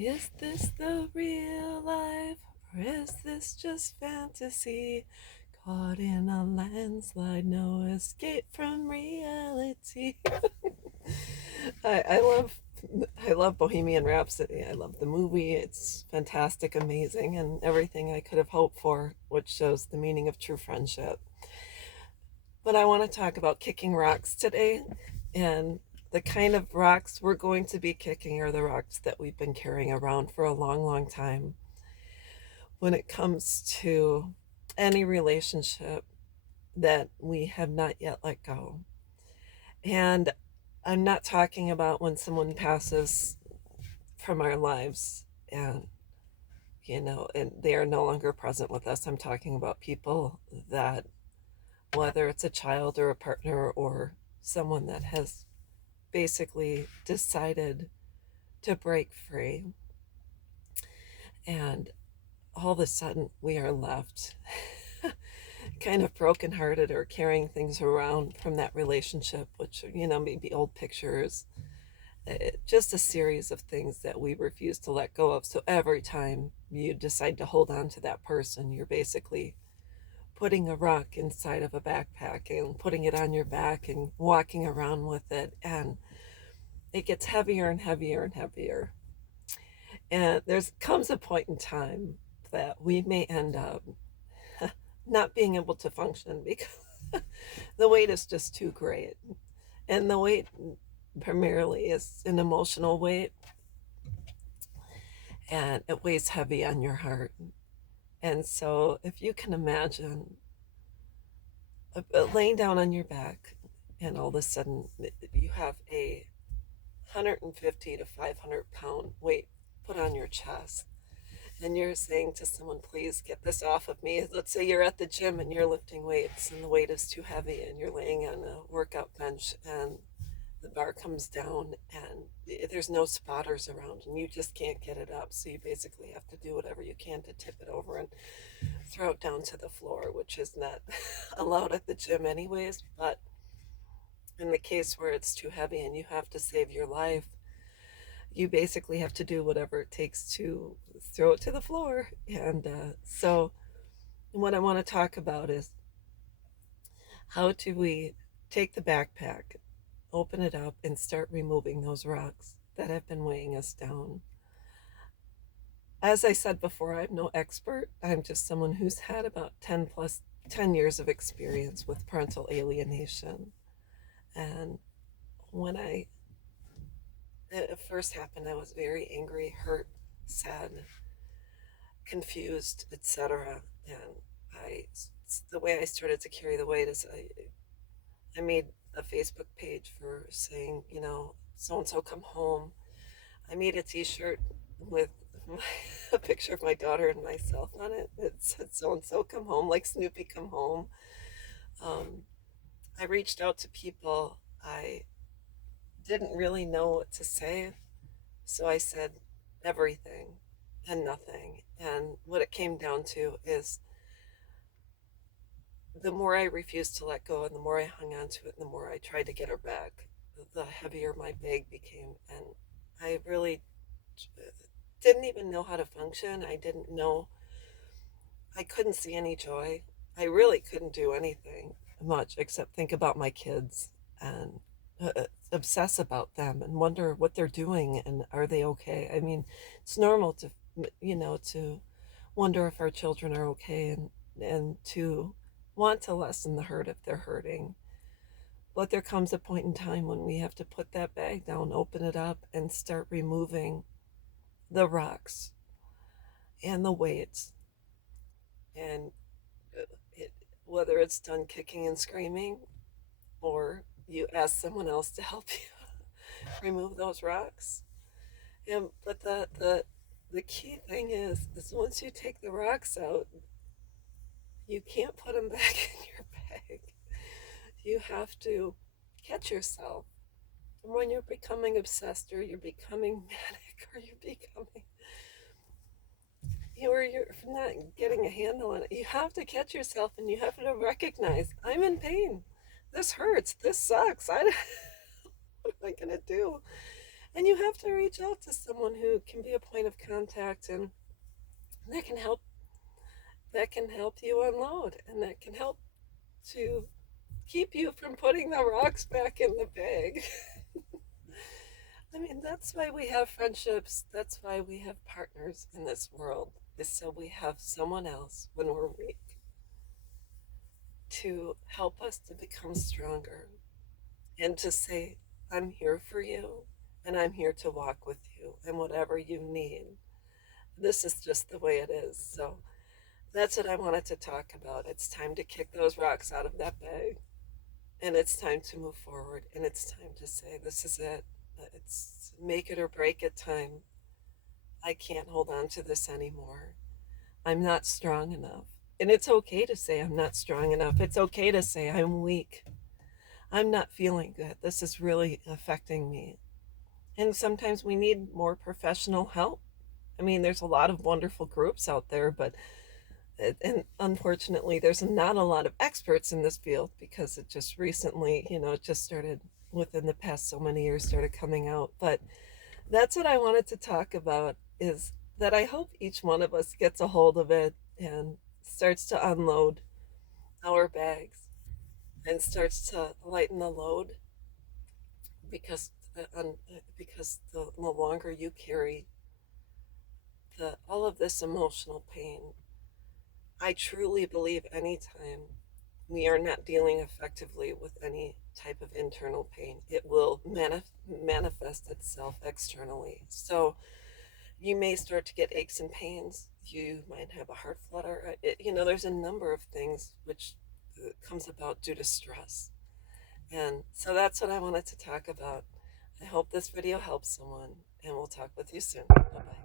Is this the real life, or is this just fantasy? Caught in a landslide, no escape from reality. I love I love Bohemian Rhapsody. I love the movie. It's fantastic, amazing, and everything I could have hoped for, which shows the meaning of true friendship. But I want to talk about kicking rocks today, and the kind of rocks we're going to be kicking are the rocks that we've been carrying around for a long, long time. When it comes to any relationship that we have not yet let go. And I'm not talking about when someone passes from our lives and and they are no longer present with us. I'm talking about people that, whether it's a child or a partner or someone that has basically decided to break free, and all of a sudden we are left kind of brokenhearted or carrying things around from that relationship, which, maybe old pictures, just a series of things that we refuse to let go of. So every time you decide to hold on to that person, you're basically putting a rock inside of a backpack and putting it on your back and walking around with it. And it gets heavier and heavier and heavier. And there's comes a point in time that we may end up not being able to function because the weight is just too great. And the weight primarily is an emotional weight, and it weighs heavy on your heart. And so, if you can imagine laying down on your back, and all of a sudden you have a 150 to 500-pound weight put on your chest, and you're saying to someone, please get this off of me. Let's say you're at the gym and you're lifting weights and the weight is too heavy and you're laying on a workout bench and the bar comes down and there's no spotters around and you just can't get it up. So you basically have to do whatever you can to tip it over and throw it down to the floor, which is not allowed at the gym anyways. But in the case where it's too heavy and you have to save your life, you basically have to do whatever it takes to throw it to the floor. And so what I want to talk about is, how do we take the backpack, open it up, and start removing those rocks that have been weighing us down. As I said before, I'm no expert. I'm just someone who's had about 10 years of experience with parental alienation. And when it first happened, I was very angry, hurt, sad, confused, etc. And the way I started to carry the weight is I made a Facebook page for saying, so and so come home. I made a T-shirt with a picture of my daughter and myself on it. It said so and so come home, like Snoopy come home. Um, I reached out to people. I didn't really know what to say, so I said everything and nothing. And what it came down to is, the more I refused to let go and the more I hung on to it and the more I tried to get her back, the heavier my bag became. And I really didn't even know how to function. I didn't know, I couldn't see any joy. I really couldn't do anything much except think about my kids and obsess about them and wonder what they're doing and are they okay. I mean, it's normal to, to wonder if our children are okay, and to want to lessen the hurt if they're hurting. But there comes a point in time when we have to put that bag down, open it up, and start removing the rocks and the weights. And it, whether it's done kicking and screaming, or you ask someone else to help you remove those rocks. But the key thing is once you take the rocks out, you can't put them back in your bag. You have to catch yourself. And when you're becoming obsessed, or you're becoming manic, or you're not getting a handle on it, you have to catch yourself and you have to recognize, I'm in pain. This hurts. This sucks. What am I going to do? And you have to reach out to someone who can be a point of contact and that can help you unload, and that can help to keep you from putting the rocks back in the bag. I mean, that's why we have friendships. That's why we have partners in this world, is so we have someone else when we're weak to help us to become stronger and to say, I'm here for you and I'm here to walk with you and whatever you need. This is just the way it is. So that's what I wanted to talk about. It's time to kick those rocks out of that bag, and it's time to move forward, and it's time to say, this is it. It's make it or break it time. I can't hold on to this anymore. I'm not strong enough. And it's okay to say I'm not strong enough. It's okay to say I'm weak. I'm not feeling good. This is really affecting me. And sometimes we need more professional help. I mean, there's a lot of wonderful groups out there, but and unfortunately, there's not a lot of experts in this field because it just recently, it just started within the past so many years started coming out. But that's what I wanted to talk about, is that I hope each one of us gets a hold of it and starts to unload our bags and starts to lighten the load, because the longer you carry all of this emotional pain, I truly believe anytime we are not dealing effectively with any type of internal pain, it will manifest itself externally. So you may start to get aches and pains. You might have a heart flutter. There's a number of things which comes about due to stress. And so that's what I wanted to talk about. I hope this video helps someone, and we'll talk with you soon. Bye bye.